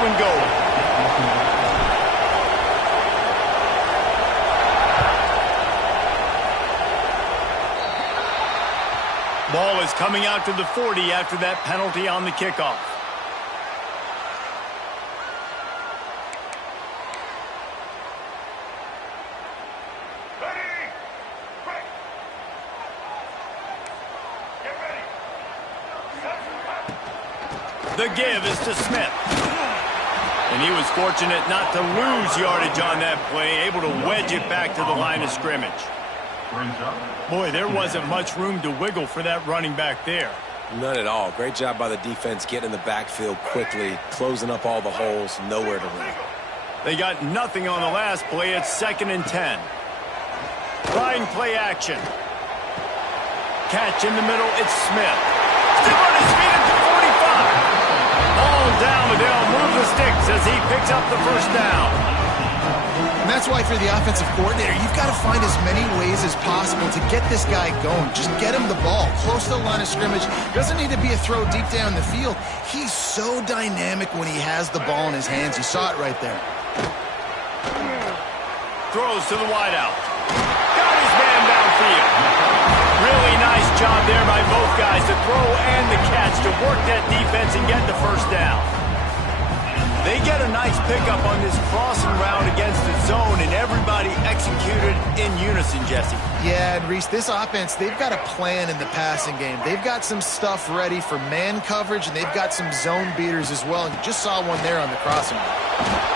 one going. Ball is coming out to the 40 after that penalty on the kickoff. The give is to Smith. And he was fortunate not to lose yardage on that play, able to wedge it back to the line of scrimmage. Boy, there wasn't much room to wiggle for that running back there. None at all. Great job by the defense getting in the backfield quickly, closing up all the holes, nowhere to run. They got nothing on the last play. It's 2nd and 10. Trying play action. Catch in the middle. It's Smith. Still on his feet at the 45. Ball down, but they'll move the sticks as he picks up the first down. And that's why, if you're the offensive coordinator, you've got to find as many ways as possible to get this guy going. Just get him the ball close to the line of scrimmage. Doesn't need to be a throw deep down the field. He's so dynamic when he has the ball in his hands. You saw it right there. Throws to the wideout. Got his man downfield. Really nice job there by both guys, the throw and the catch, to work that defense and get the first down. They get a nice pickup on this crossing route against the zone, and everybody executed in unison, Jesse. Yeah, and Reese, this offense, they've got a plan in the passing game. They've got some stuff ready for man coverage, and they've got some zone beaters as well. You just saw one there on the crossing route.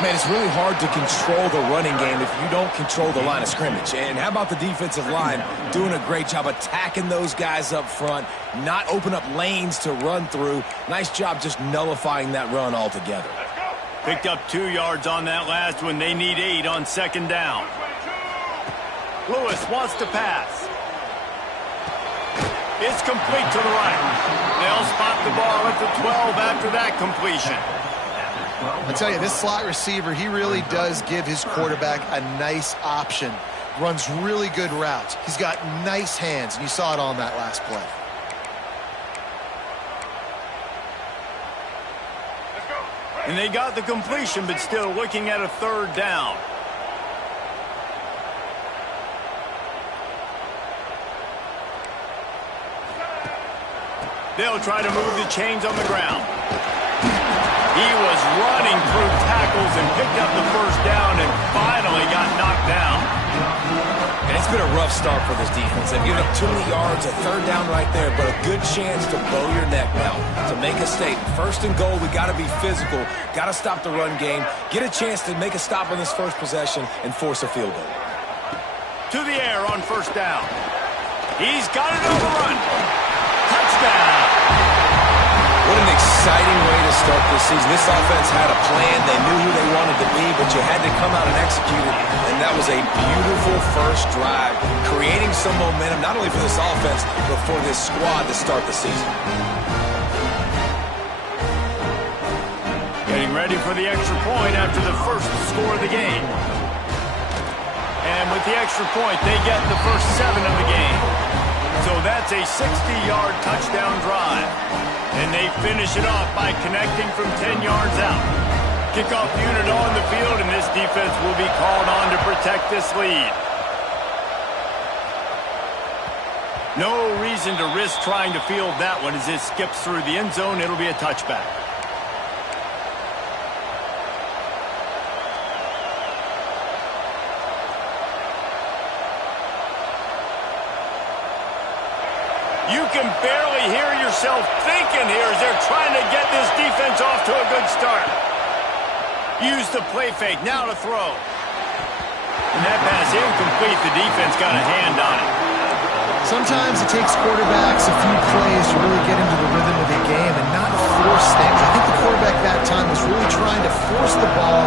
Man, it's really hard to control the running game if you don't control the line of scrimmage. And how about the defensive line doing a great job attacking those guys up front, not open up lanes to run through. Nice job just nullifying that run altogether. Picked up 2 yards on that last one. They need 8 on 2nd down. Lewis wants to pass. It's complete to the right. They'll spot the ball at the 12 after that completion. I tell you, this slot receiver, he really does give his quarterback a nice option. Runs really good routes. He's got nice hands, and you saw it on that last play. And they got the completion, but still looking at a 3rd down. They'll try to move the chains on the ground. He was running through tackles and picked up the first down and finally got knocked down. And it's been a rough start for this defense. They've given up too many yards, a 3rd down right there, but a good chance to bow your neck now, to make a statement. 1st and goal, we got to be physical, got to stop the run game, get a chance to make a stop on this first possession and force a field goal. To the air on 1st down. He's got it on the run. Touchdown. What an exciting way to start this season. This offense had a plan. They knew who they wanted to be, but you had to come out and execute it. And that was a beautiful first drive, creating some momentum, not only for this offense, but for this squad to start the season. Getting ready for the extra point after the first score of the game. And with the extra point, they get the first 7 of the game. So that's a 60-yard touchdown drive. And they finish it off by connecting from 10 yards out. Kickoff unit on the field, and this defense will be called on to protect this lead. No reason to risk trying to field that one as it skips through the end zone. It'll be a touchback. You can barely hear yourself thinking here as they're trying to get this defense off to a good start. Use the play fake, now to throw. And that pass incomplete, the defense got a hand on it. Sometimes it takes quarterbacks a few plays to really get into the rhythm of the game and not force things. I think the quarterback that time was really trying to force the ball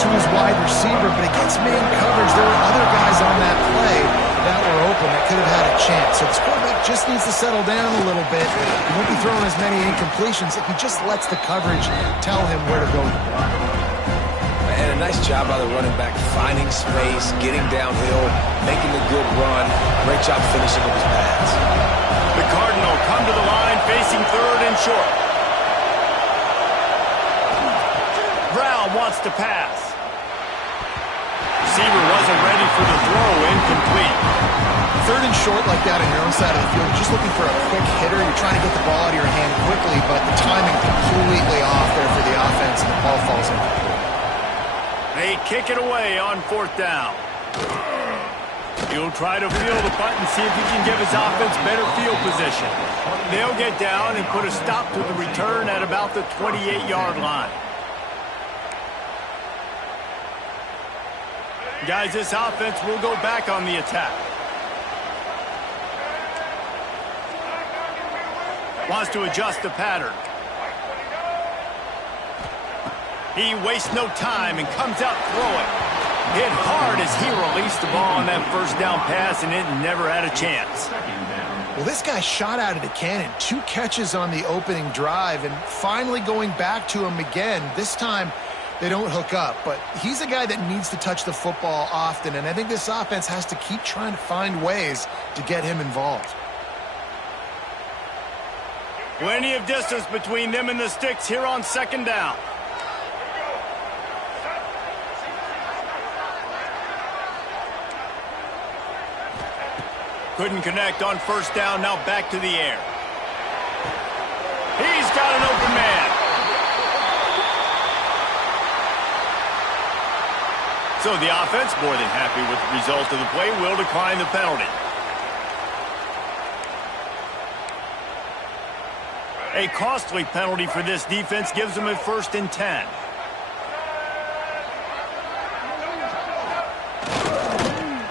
to his wide receiver, but against man coverage, there were other guys on that play that were open that could have had a chance. So this quarterback just needs to settle down a little bit. He won't be throwing as many incompletions if he just lets the coverage tell him where to go. And a nice job by the running back, finding space, getting downhill, making a good run. Great job finishing with his pass. The Cardinal come to the line facing 3rd and short. wants to pass. Receiver wasn't ready for the throw, incomplete. Third and short like that on your own side of the field, you're just looking for a quick hitter. You're trying to get the ball out of your hand quickly, but the timing completely off there for the offense, and the ball falls incomplete. They kick it away on 4th down. He'll try to field the punt and see if he can give his offense better field position. They'll get down and put a stop to the return at about the 28-yard line. Guys, this offense will go back on the attack. Wants to adjust the pattern. He wastes no time and comes out throwing. Hit hard as he released the ball on that first down pass, and it never had a chance. Well, this guy shot out of the cannon. 2 catches on the opening drive, and finally going back to him again. This time, they don't hook up, but he's a guy that needs to touch the football often, and I think this offense has to keep trying to find ways to get him involved. Plenty of distance between them and the sticks here on 2nd down. Couldn't connect on 1st down, now back to the air. He's got an open man. So the offense, more than happy with the result of the play, will decline the penalty. A costly penalty for this defense gives them a 1st and 10.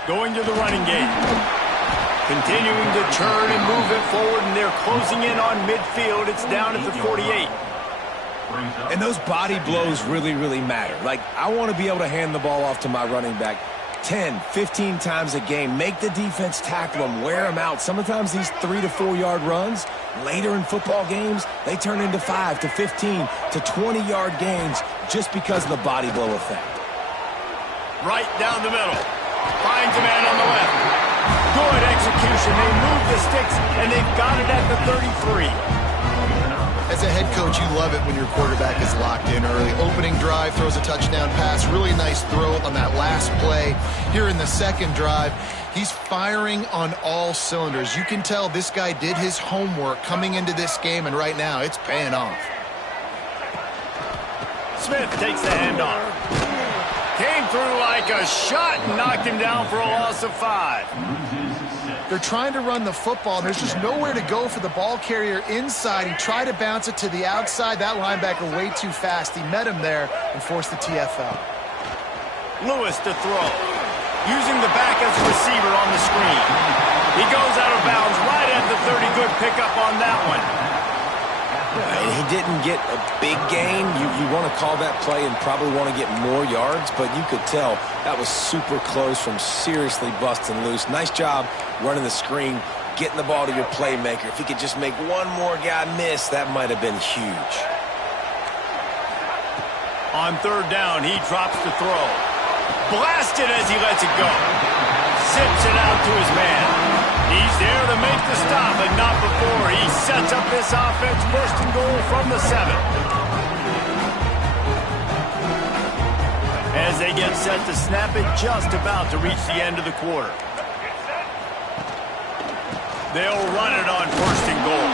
Going to the running game. Continuing to turn and move it forward, and they're closing in on midfield. It's down at the 48. And those body blows really, really matter. Like, I want to be able to hand the ball off to my running back 10, 15 times a game. Make the defense tackle them, wear them out. Sometimes these 3 to 4 yard runs, later in football games, they turn into 5 to 15 to 20-yard gains just because of the body blow effect. Right down the middle. Finds a man on the left. Good execution. They move the sticks, and they've got it at the 33. As a head coach, you love it when your quarterback is locked in early. Opening drive, throws a touchdown pass. Really nice throw on that last play. Here in the 2nd drive, he's firing on all cylinders. You can tell this guy did his homework coming into this game, and right now it's paying off. Smith takes the handoff. Came through like a shot and knocked him down for a loss of 5. They're trying to run the football, and there's just nowhere to go for the ball carrier inside. He tried to bounce it to the outside. That linebacker way too fast. He met him there and forced the TFL. Lewis to throw. Using the back as a receiver on the screen. He goes out of bounds right at the 30. Good pickup on that one. And he didn't get a big gain. You want to call that play and probably want to get more yards, but you could tell that was super close from seriously busting loose. Nice job running the screen, getting the ball to your playmaker. If he could just make one more guy miss, that might have been huge. On 3rd down, he drops the throw. Blasted as he lets it go. Zips it out to his man. He's there to make the stop, but not before. He sets up this offense 1st and goal from the 7. As they get set to snap it, just about to reach the end of the quarter. They'll run it on 1st and goal.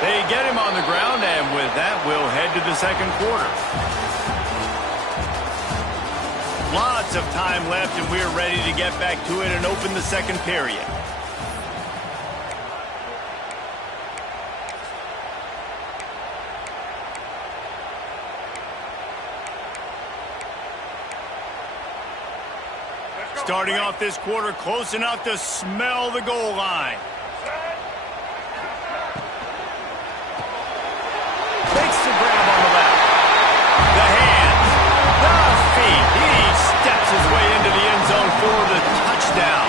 They get him on the ground, and with that, we'll head to the 2nd quarter. Lots of time left, and we're ready to get back to it and open the 2nd period. Starting off this quarter close enough to smell the goal line. Makes the grab on the left. The hands. The feet. He steps his way into the end zone for the touchdown.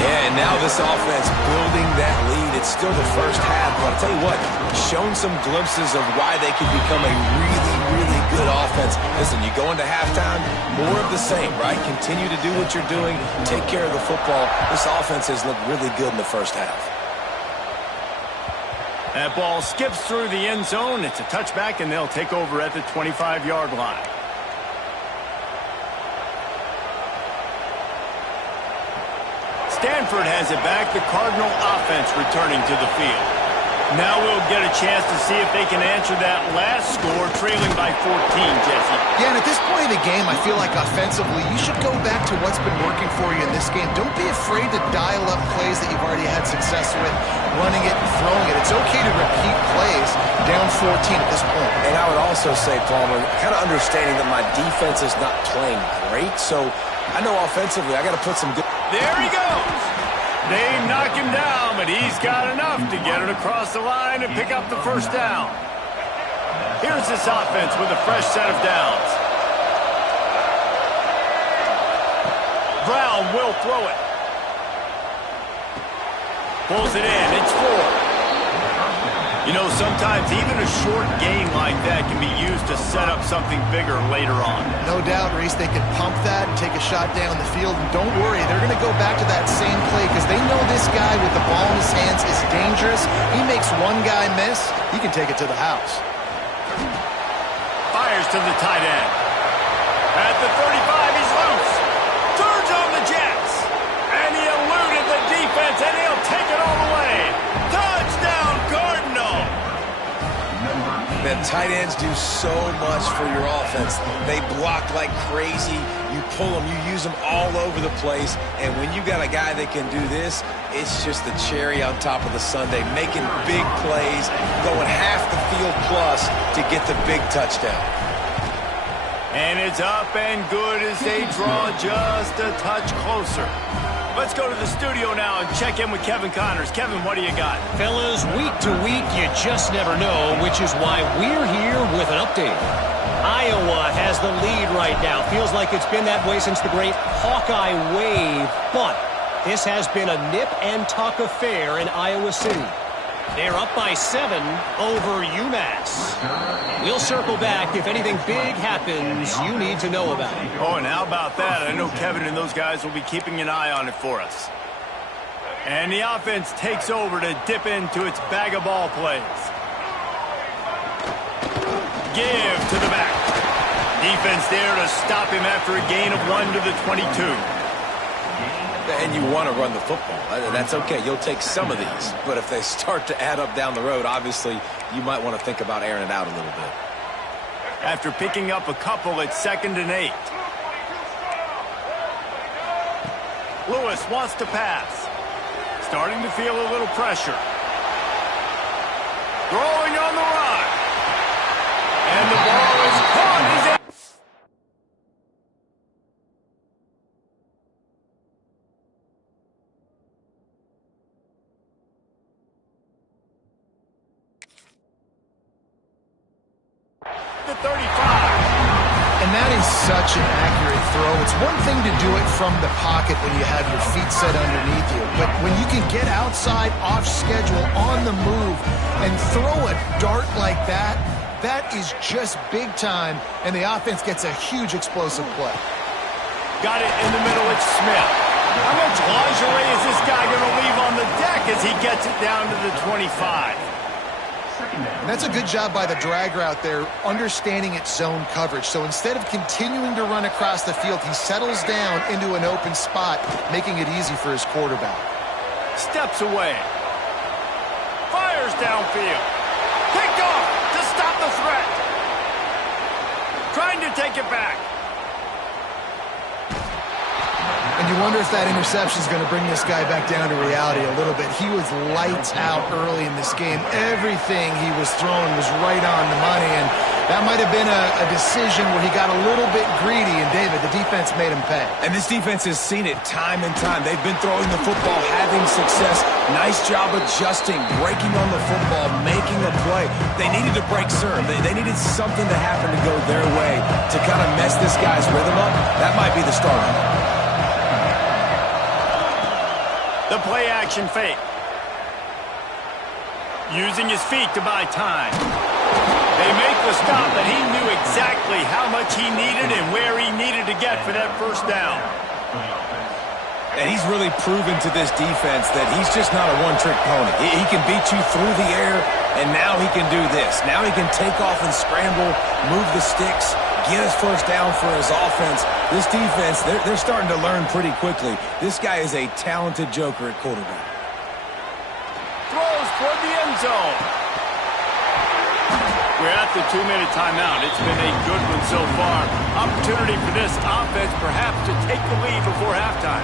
Yeah, and now this offense building that lead. It's still the first half, but I'll tell you what, shown some glimpses of why they could become a really, really good offense. Listen, you go into halftime, more of the same, right? Continue to do what you're doing, take care of the football. This offense has looked really good in the first half. That ball skips through the end zone. It's a touchback, and they'll take over at the 25-yard line. Stanford has it back. The Cardinal offense returning to the field. Now we'll get a chance to see if they can answer that last score, trailing by 14, Jesse. Yeah, and at this point in the game, I feel like offensively, you should go back to what's been working for you in this game. Don't be afraid to dial up plays that you've already had success with, running it and throwing it. It's okay to repeat plays down 14 at this point. And I would also say, Palmer, kind of understanding that my defense is not playing great, so I know offensively I got to put some good... There he goes. They knock him down, but he's got enough to get it across the line and pick up the first down. Here's this offense with a fresh set of downs. Brown will throw it. Pulls it in. It's 4. You know, sometimes even a short gain like that can be used to set up something bigger later on. No doubt, Reese, they can pump that and take a shot down the field. And don't worry, they're going to go back to that same play because they know this guy with the ball in his hands is dangerous. He makes one guy miss, he can take it to the house. Fires to the tight end. At the 35, he's loose. Turns on the Jets. And he eluded the defense, and he'll take it all the way. Touchdown, Cardinal. Man, tight ends do so much for your offense. They block like crazy. You pull them, you use them all over the place. And when you got a guy that can do this, it's just the cherry on top of the sundae, making big plays, going half the field plus to get the big touchdown. And it's up and good as they draw just a touch closer. Let's go to the studio now and check in with Kevin Connors. Kevin, what do you got? Fellas, week to week, you just never know, which is why we're here with an update. Iowa has the lead right now. Feels like it's been that way since the great Hawkeye wave, but this has been a nip-and-tuck affair in Iowa City. They're up by 7 over UMass. We'll circle back if anything big happens you need to know about. Oh, and how about that? I know Kevin and those guys will be keeping an eye on it for us. And the offense takes over to dip into its bag of ball plays. Give to the back. Defense there to stop him after a gain of 1 to the 22. And you want to run the football. That's okay. You'll take some of these. But if they start to add up down the road, obviously, you might want to think about airing it out a little bit. After picking up a couple at 2nd and 8. Lewis wants to pass. Starting to feel a little pressure. Throwing on the run. And the ball is caught. He's in. The 35. And that is such an accurate throw. It's one thing to do it from the pocket when you have your feet set underneath you, but when you can get outside, off schedule, on the move, and throw a dart like that, that is just big time, and the offense gets a huge explosive play. Got it in the middle. It's Smith. How much lingerie is this guy going to leave on the deck as he gets it down to the 25? And that's a good job by the drag route there, understanding its zone coverage. So instead of continuing to run across the field, he settles down into an open spot, making it easy for his quarterback. Steps away. Fires downfield. Picked off to stop the threat. Trying to take it back. And you wonder if that interception is going to bring this guy back down to reality a little bit. He was lights out early in this game. Everything he was throwing was right on the money, and that might have been a decision where he got a little bit greedy, and David, the defense made him pay. And this defense has seen it time and time. They've been throwing the football, having success. Nice job adjusting, breaking on the football, making a play. They needed to break serve. They needed something to happen to go their way to kind of mess this guy's rhythm up. That might be the start of it. The play-action fake. Using his feet to buy time. They make the stop, and he knew exactly how much he needed and where he needed to get for that first down. And he's really proven to this defense that he's just not a one-trick pony. He can beat you through the air, and now he can do this. Now he can take off and scramble, move the sticks, get his first down for his offense. This defense, they're starting to learn pretty quickly. This guy is a talented joker at quarterback. Throws toward the end zone. We're at the 2-minute timeout. It's been a good one so far. Opportunity for this offense perhaps to take the lead before halftime.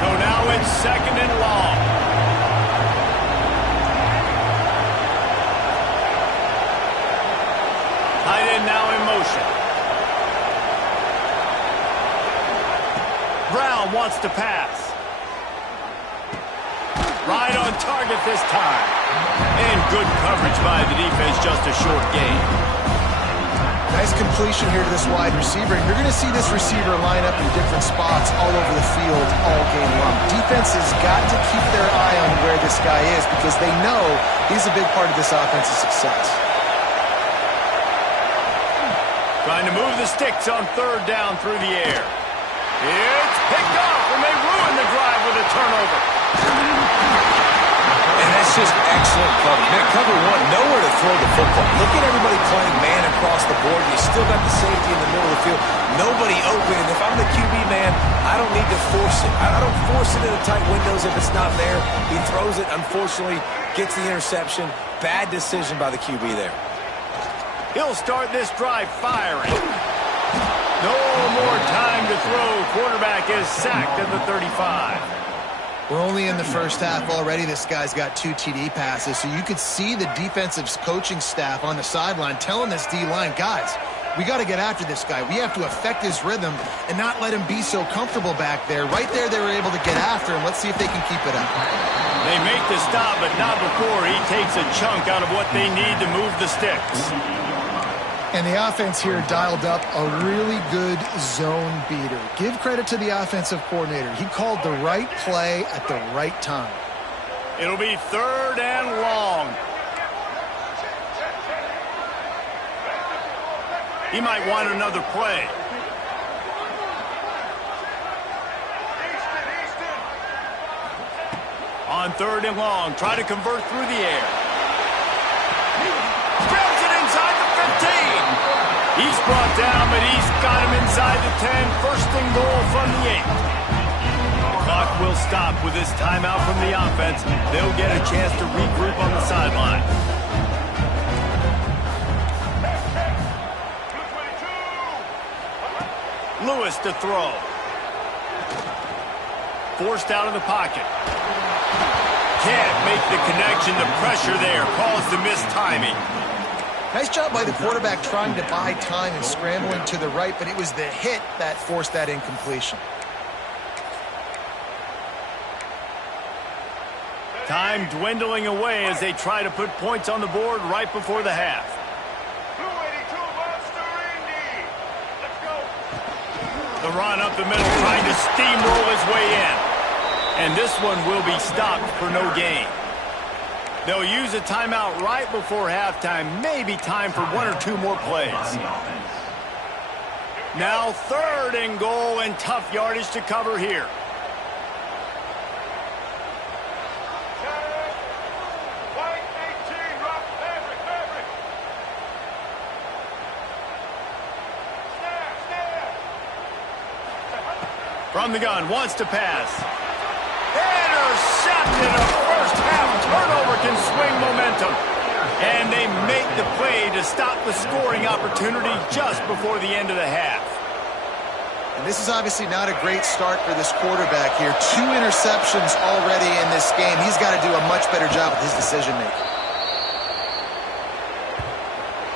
So now it's 2nd and long. Tight end now in motion. Brown wants to pass. Right on target this time. And good coverage by the defense, just a short gain. Nice completion here to this wide receiver. And you're going to see this receiver line up in different spots all over the field all game long. Defense has got to keep their eye on where this guy is because they know he's a big part of this offense's success. Trying to move the sticks on 3rd down through the air. It's picked off, and they ruin the drive with a turnover. And that's just excellent cover. Man, cover one, nowhere to throw the football. Look at everybody playing man across the board. You still got the safety in the middle of the field. Nobody open. And if I'm the QB man, I don't need to force it. I don't force it into tight windows if it's not there. He throws it, unfortunately, gets the interception. Bad decision by the QB there. He'll start this drive firing. No more time to throw. Quarterback is sacked at the 35. We're only in the first half already. This guy's got 2 TD passes, so you could see the defensive coaching staff on the sideline telling this D-line, guys, we got to get after this guy. We have to affect his rhythm and not let him be so comfortable back there. Right there, they were able to get after him. Let's see if they can keep it up. They make the stop, but not before he takes a chunk out of what they need to move the sticks. And the offense here dialed up a really good zone beater. Give credit to the offensive coordinator. He called the right play at the right time. It'll be 3rd and long. He might want another play. On 3rd and long, try to convert through the air. Grabs it inside the 15. He's brought down, but he's got him inside the 10. 1st and goal from the 8. Clock will stop with this timeout from the offense. They'll get a chance to regroup on the sideline. Lewis to throw. Forced out of the pocket. Can't make the connection. The pressure there caused the missed timing. Nice job by the quarterback trying to buy time and scrambling to the right, but it was the hit that forced that incompletion. Time dwindling away as they try to put points on the board right before the half. The run up the middle, trying to steamroll his way in. And this one will be stopped for no gain. They'll use a timeout right before halftime. Maybe time for 1 or 2 more plays. Now 3rd and goal and tough yardage to cover here. From the gun, wants to pass. Intercepted. A first half turnover can swing momentum. And they make the play to stop the scoring opportunity just before the end of the half. And this is obviously not a great start for this quarterback here. 2 interceptions already in this game. He's got to do a much better job with his decision-making.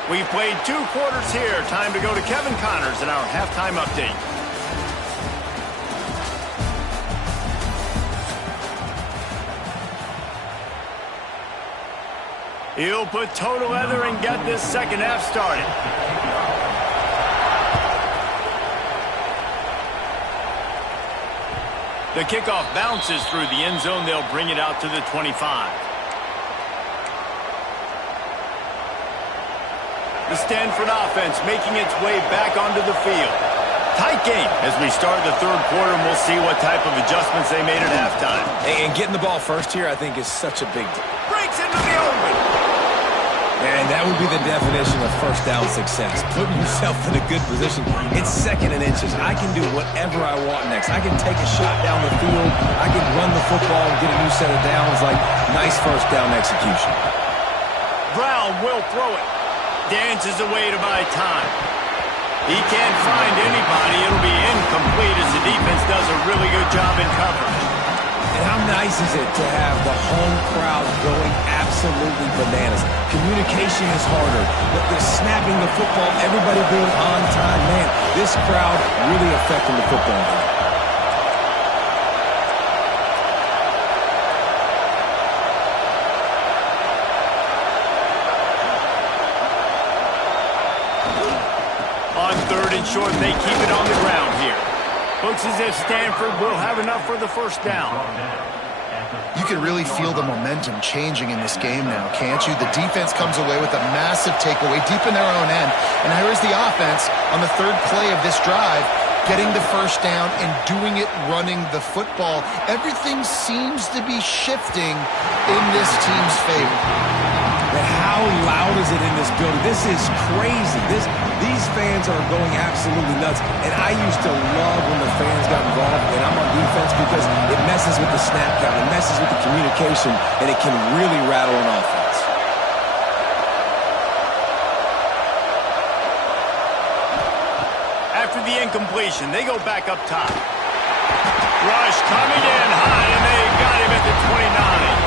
We've played 2 quarters here. Time to go to Kevin Connors in our halftime update. He'll put toe together and get this second half started. The kickoff bounces through the end zone. They'll bring it out to the 25. The Stanford offense making its way back onto the field. Tight game as we start the third quarter, and we'll see what type of adjustments they made at halftime. And getting the ball first here, I think, is such a big deal. Breaks into the open. And that would be the definition of first down success. Putting yourself in a good position. It's second and inches. I can do whatever I want next. I can take a shot down the field. I can run the football and get a new set of downs. Like, nice first down execution. Brown will throw it. Dances away to buy time. He can't find anybody. It'll be incomplete as the defense does a really good job in coverage. And how nice is it to have the home crowd going absolutely bananas? Communication is harder. They're snapping the football, everybody being on time. Man, this crowd really affecting the football game. On third and short, they keep it on the ground here. Looks as if Stanford will have enough for the first down. You can really feel the momentum changing in this game now, can't you? The defense comes away with a massive takeaway deep in their own end. And here's the offense on the third play of this drive, getting the first down and doing it running the football. Everything seems to be shifting in this team's favor. But how loud is it in this building? This is crazy. These fans are going absolutely nuts. And I used to love when the fans got involved when I'm on defense because it messes with the snap count, it messes with the communication, and it can really rattle an offense. After the incompletion, they go back up top. Rush coming in high, and they got him at the 29.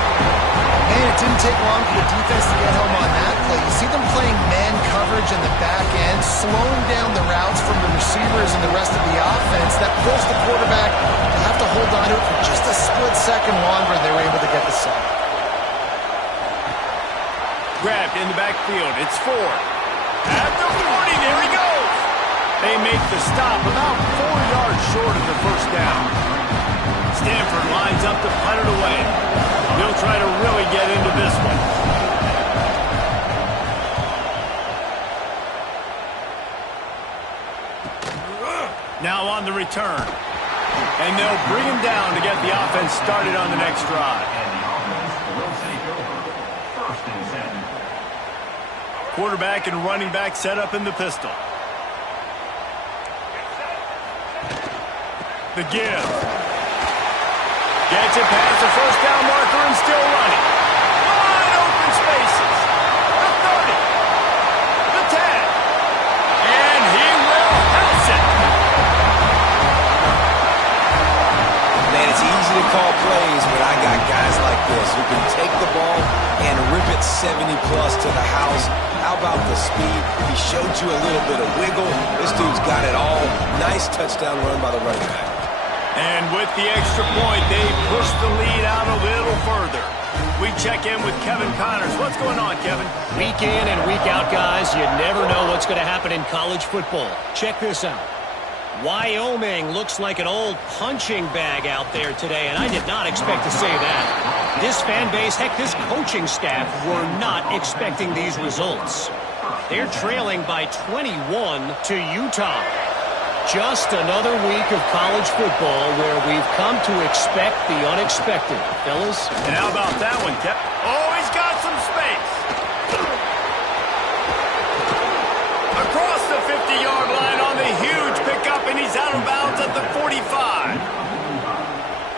Man, it didn't take long for the defense to get home on that play. You see them playing man coverage in the back end, slowing down the routes from the receivers and the rest of the offense. That forced the quarterback to have to hold on to it for just a split second longer, and they were able to get the sack. Grabbed in the backfield. It's Ford. At the 40, there he goes. They make the stop about 4 yards short of the first down. Stanford lines up to punt it away. He'll try to really get into this one. Now on the return. And they'll bring him down to get the offense started on the next drive. Quarterback and running back set up in the pistol. The give. Gets it past the first down marker and still running. Wide open spaces. The 30. The 10. And he will house it. Man, it's easy to call plays when I got guys like this who can take the ball and rip it 70-plus to the house. How about the speed? He showed you a little bit of wiggle. This dude's got it all. Nice touchdown run by the running back. And with the extra point, they push the lead out a little further. We check in with Kevin Connors. What's going on, Kevin? Week in and week out, guys, you never know what's going to happen in college football. Check this out. Wyoming looks like an old punching bag out there today, and I did not expect to say that. This fan base, heck, this coaching staff were not expecting these results. They're trailing by 21 to Utah. Just another week of college football where we've come to expect the unexpected, fellas. And how about that one, Kev? Oh, he's got some space. Across the 50-yard line on the huge pickup, and he's out of bounds at the 45.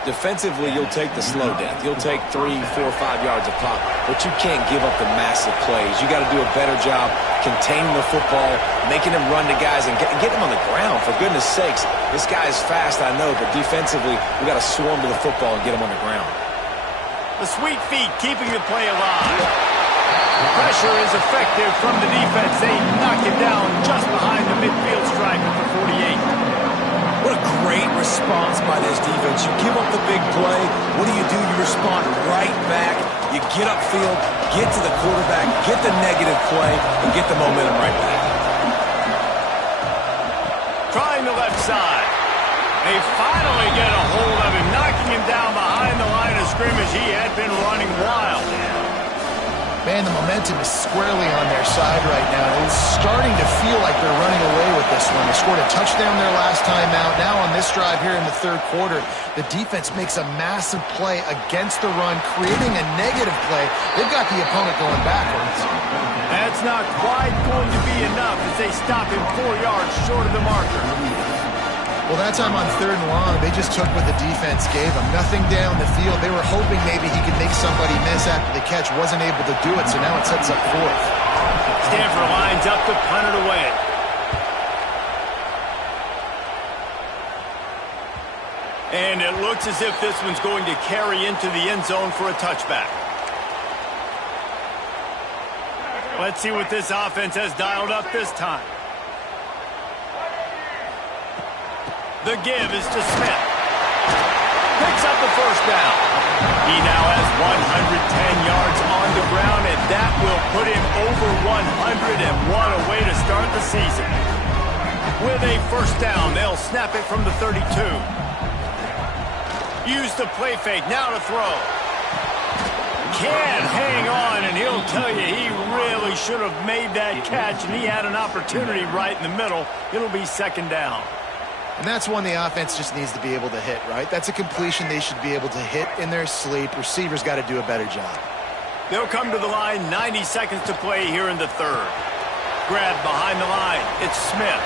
Defensively, you'll take the slow death. You'll take 3, 4, 5 yards a pop, but you can't give up the massive plays. You got to do a better job containing the football, making him run to guys, and get him on the ground. For goodness sakes, this guy is fast, I know, but defensively, we got to swarm to the football and get him on the ground. The sweet feet keeping the play alive. Pressure is effective from the defense. They knock him down just behind the midfield stripe at the 48. What a great response by this defense. You give up the big play. What do? You respond right back. You get upfield, get to the quarterback, get the negative play, and get the momentum right back. Trying the left side. They finally get a hold of him, knocking him down behind the line of scrimmage. He had been running wild. Man, the momentum is squarely on their side right now. It's starting to feel like they're running away with this one. They scored a touchdown their last time out. Now on this drive here in the third quarter, the defense makes a massive play against the run, creating a negative play. They've got the opponent going backwards. That's not quite going to be enough as they stop him 4 yards short of the marker. Well, that time on 3rd and long, they just took what the defense gave them. Nothing down the field. They were hoping maybe he could make somebody miss after the catch. Wasn't able to do it, so now it sets up 4th. Stanford lines up to punt it away. And it looks as if this one's going to carry into the end zone for a touchback. Let's see what this offense has dialed up this time. The give is to Smith. Picks up the first down. He now has 110 yards on the ground, and that will put him over 100, and what a way to start the season. With a first down, they'll snap it from the 32. Use the play fake, now to throw. Can't hang on, and he'll tell you he really should have made that catch, and he had an opportunity right in the middle. It'll be 2nd down. And that's one the offense just needs to be able to hit, right? That's a completion they should be able to hit in their sleep. Receivers got to do a better job. They'll come to the line, 90 seconds to play here in the 3rd. Grab behind the line. It's Smith.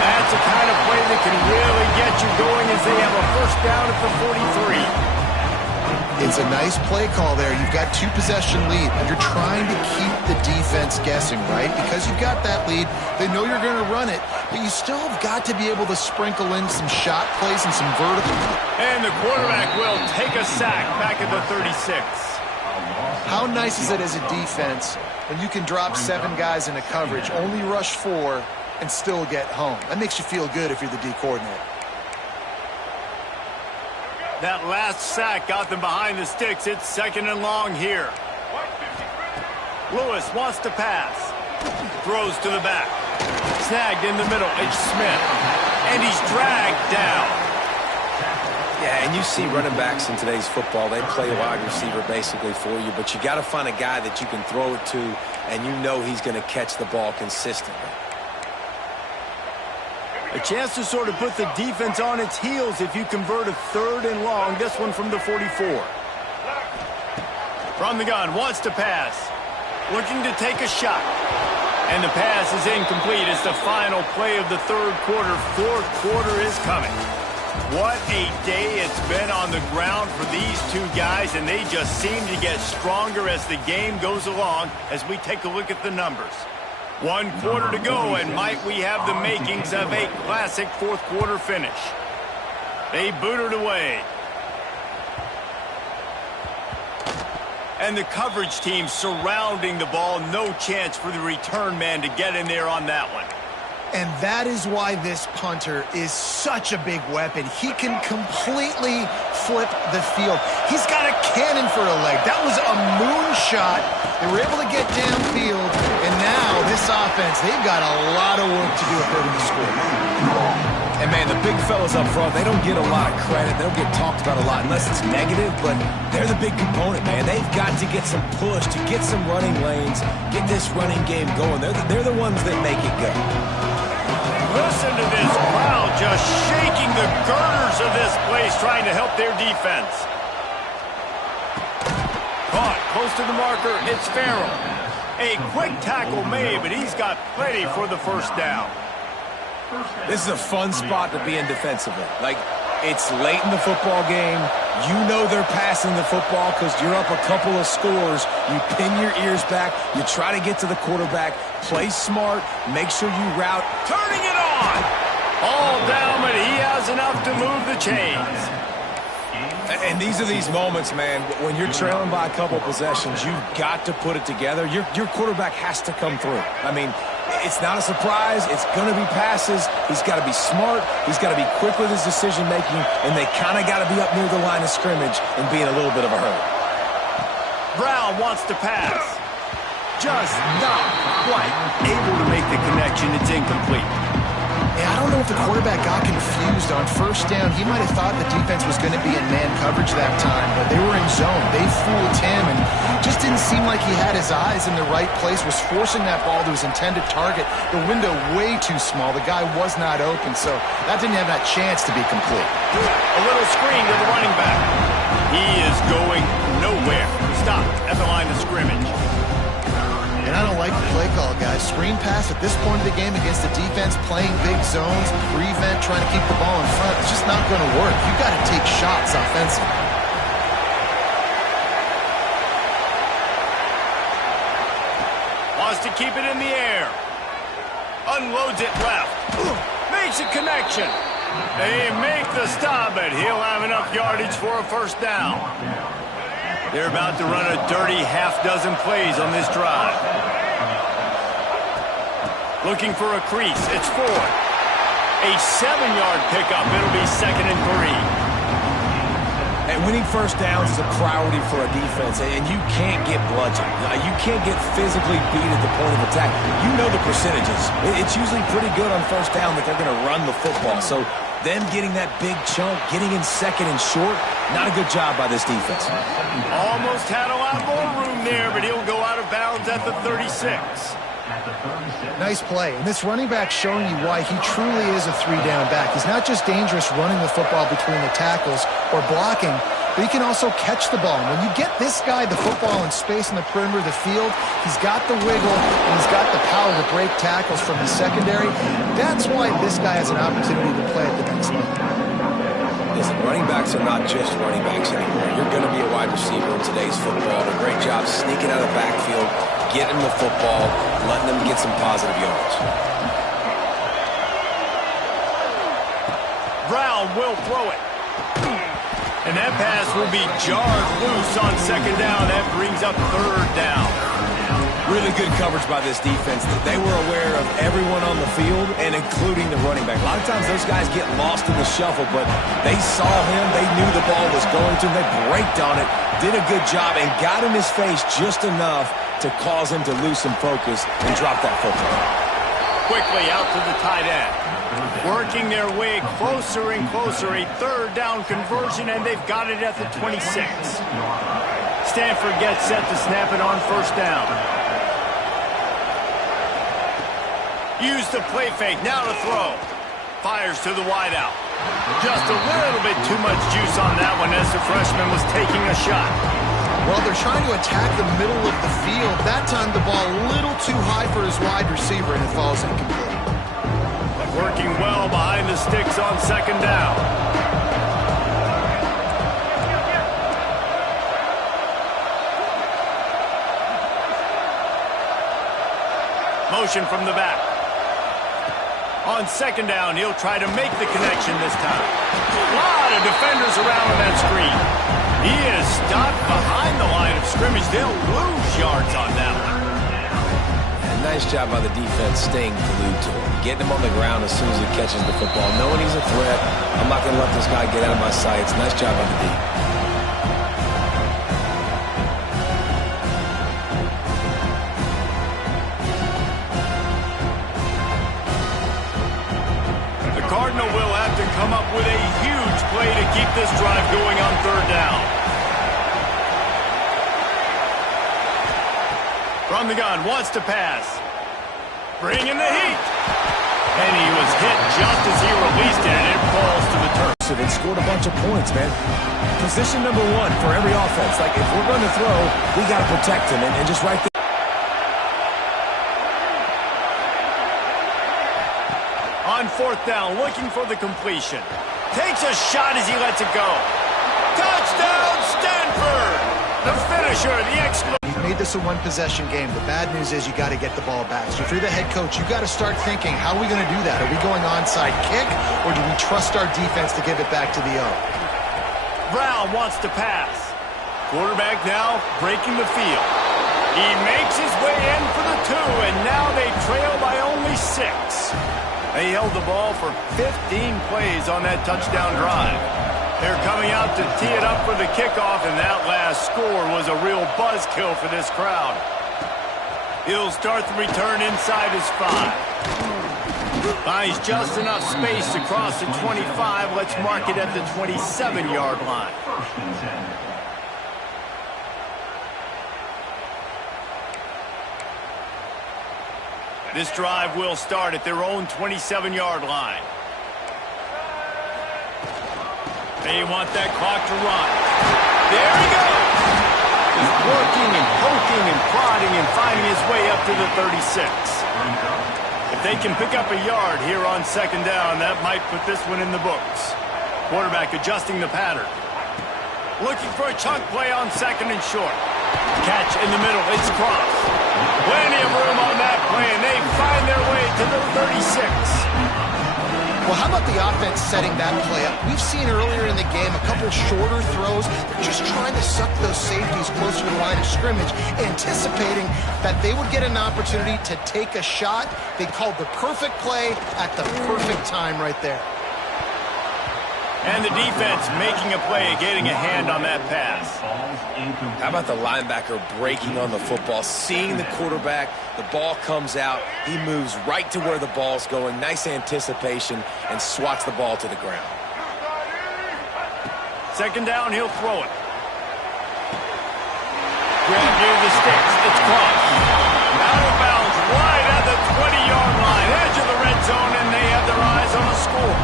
That's the kind of play that can really get you going as they have a first down at the 43. It's a nice play call there. You've got 2-possession lead, and you're trying to keep the defense guessing, right? Because you've got that lead, they know you're going to run it, but you still have got to be able to sprinkle in some shot plays and some vertical. And the quarterback will take a sack back at the 36. How nice is it as a defense when you can drop 7 guys into coverage, only rush 4, and still get home? That makes you feel good if you're the D coordinator. That last sack got them behind the sticks. It's 2nd and long here. Lewis wants to pass. Throws to the back. Snagged in the middle. It's Smith. And he's dragged down. Yeah, and you see running backs in today's football, they play a wide receiver basically for you, but you got to find a guy that you can throw it to, and you know he's going to catch the ball consistently. A chance to sort of put the defense on its heels if you convert a 3rd and long. This one from the 44. From the gun, wants to pass. Looking to take a shot. And the pass is incomplete. It's the final play of the 3rd quarter. 4th quarter is coming. What a day it's been on the ground for these 2 guys, and they just seem to get stronger as the game goes along as we take a look at the numbers. 1 quarter to go, and might we have the makings of a classic 4th quarter finish. They boot it away. And the coverage team surrounding the ball. No chance for the return man to get in there on that one. And that is why this punter is such a big weapon. He can completely flip the field. He's got a cannon for a leg. That was a moonshot. They were able to get downfield, and now this offense, they've got a lot of work to do if they're going to score. And, man, the big fellas up front, they don't get a lot of credit. They don't get talked about a lot unless it's negative, but they're the big component, man. They've got to get some push, to get some running lanes, get this running game going. They're the ones that make it go. Listen to this crowd just shaking the girders of this place, trying to help their defense. Caught close to the marker. It's Farrell. A quick tackle made, but he's got plenty for the first down. This is a fun spot to be in defensively. Like, it's late in the football game. You know they're passing the football because you're up a couple of scores. You pin your ears back. You try to get to the quarterback. Play smart. Make sure you route. Turning it on. All down, but he has enough to move the chains. And these are these moments, man, when you're trailing by a couple possessions, you've got to put it together. Your quarterback has to come through. I mean, it's not a surprise. It's going to be passes. He's got to be smart. He's got to be quick with his decision-making, and they kind of got to be up near the line of scrimmage and be in a little bit of a hurry. Brown wants to pass. Just not quite able to make the connection. It's incomplete. Yeah, I don't know if the quarterback got confused on first down. He might have thought the defense was going to be in man coverage that time, but they were in zone. They fooled him and just didn't seem like he had his eyes in the right place, was forcing that ball to his intended target. The window way too small. The guy was not open, so that didn't have that chance to be complete. A little screen to the running back. He is going nowhere. Stopped at the line of scrimmage. And I don't like the play call, guys. Screen pass at this point of the game against the defense, playing big zones, prevent, trying to keep the ball in front. It's just not going to work. You got to take shots offensively. Wants to keep it in the air. Unloads it left. Makes a connection. They make the stop, but he'll have enough yardage for a first down. They're about to run a dirty half-dozen plays on this drive. Looking for a crease. It's Ford. A 7-yard pickup. It'll be 2nd and 3. And winning first downs is a priority for a defense, and you can't get bludgeoned. You can't get physically beat at the point of attack. You know the percentages. It's usually pretty good on first down that they're going to run the football. So them getting that big chunk, getting in 2nd and short, not a good job by this defense. Almost had a lot more room there, but he'll go out of bounds at the 36. Nice play. And this running back showing you why he truly is a 3-down back. He's not just dangerous running the football between the tackles or blocking, but he can also catch the ball. And when you get this guy the football in space in the perimeter of the field, he's got the wiggle and he's got the power to break tackles from the secondary. That's why this guy has an opportunity to play at the next level. Listen, running backs are not just running backs anymore. You're going to be a wide receiver in today's football. A great job sneaking out of the backfield, getting the football, letting them get some positive yards. Brown will throw it. And that pass will be jarred loose on 2nd down. That brings up 3rd down. Really good coverage by this defense. They were aware of everyone on the field, and including the running back. A lot of times those guys get lost in the shuffle, but they saw him. They knew the ball was going to him. They braked on it, did a good job, and got in his face just enough to cause him to lose some focus and drop that football. Quickly out to the tight end. Working their way closer and closer. A 3rd down conversion, and they've got it at the 26. Stanford gets set to snap it on 1st down. Use the play fake. Now to throw. Fires to the wideout. Just a little bit too much juice on that one as the freshman was taking a shot. Well, they're trying to attack the middle of the field. That time the ball a little too high for his wide receiver, and it falls incomplete. Working well behind the sticks on 2nd down. Motion from the back. On 2nd down, he'll try to make the connection this time. A lot of defenders around on that screen. He is stopped behind the line of scrimmage. They'll lose yards on that one. And nice job by the defense staying glued to him. Getting him on the ground as soon as he catches the football. Knowing he's a threat, I'm not going to let this guy get out of my sights. Nice job by the D. Cardinal will have to come up with a huge play to keep this drive going on 3rd down. From the gun, wants to pass. Bringing the heat. And he was hit just as he released it, and it falls to the turf. And scored a bunch of points, man. Position number 1 for every offense. Like, if we're going to throw, we got to protect him. And just right there. On 4th down, looking for the completion. Takes a shot as he lets it go. Touchdown, Stanford! The finisher, the exclusive. You've made this a one-possession game. The bad news is you got to get the ball back. So if you're the head coach, you got to start thinking, how are we going to do that? Are we going onside kick, or do we trust our defense to give it back to the O? Brown wants to pass. Quarterback now breaking the field. He makes his way in for the 2, and now they trail by only 6. They held the ball for 15 plays on that touchdown drive. They're coming out to tee it up for the kickoff, and that last score was a real buzzkill for this crowd. He'll start the return inside his 5. Buys just enough space to cross the 25. Let's mark it at the 27-yard line. This drive will start at their own 27-yard line. They want that clock to run. There he goes! He's working and poking and prodding and finding his way up to the 36. If they can pick up a yard here on second down, that might put this one in the books. Quarterback adjusting the pattern. Looking for a chunk play on second and short. Catch in the middle. It's crossed. Plenty of room on that play, and they find their way to the 36. Well, how about the offense setting that play up? We've seen earlier in the game a couple shorter throws. They're just trying to suck those safeties closer to the line of scrimmage, anticipating that they would get an opportunity to take a shot. They called the perfect play at the perfect time right there. And the defense making a play, getting a hand on that pass. How about the linebacker breaking on the football, seeing the quarterback, the ball comes out, he moves right to where the ball's going, nice anticipation, and swats the ball to the ground. Second down, he'll throw it. Grab near the sticks, it's crossed. Out of bounds, right at the 20-yard line, edge of the red zone, and they have their eyes on the score.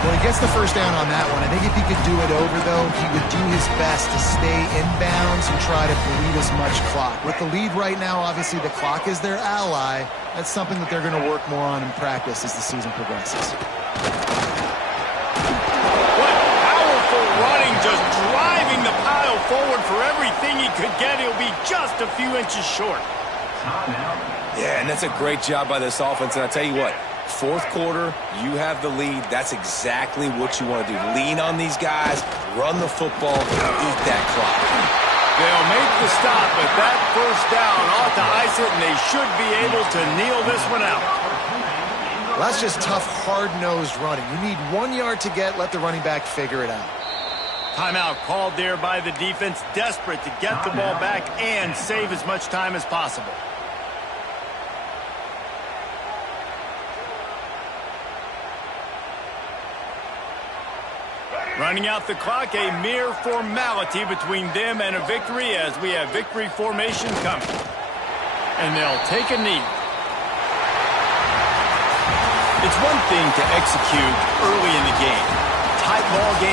Well, he gets the first down on that one. I think if he could do it over, though, he would do his best to stay inbounds and try to bleed as much clock. With the lead right now, obviously the clock is their ally. That's something that they're going to work more on in practice as the season progresses. What powerful running, just driving the pile forward for everything he could get. He'll be just a few inches short. Yeah, and that's a great job by this offense, and I'll tell you what, fourth quarter, you have the lead. That's exactly what you want to do. Lean on these guys, run the football, eat that clock. They'll make the stop, but that first down ought to ice it, and they should be able to kneel this one out. Well, that's just tough, hard-nosed running. You need 1 yard to get, let the running back figure it out. Timeout called there by the defense, desperate to get the ball back and save as much time as possible. Running out the clock, a mere formality between them and a victory as we have victory formation coming. And they'll take a knee. It's one thing to execute early in the game. Tight ball game.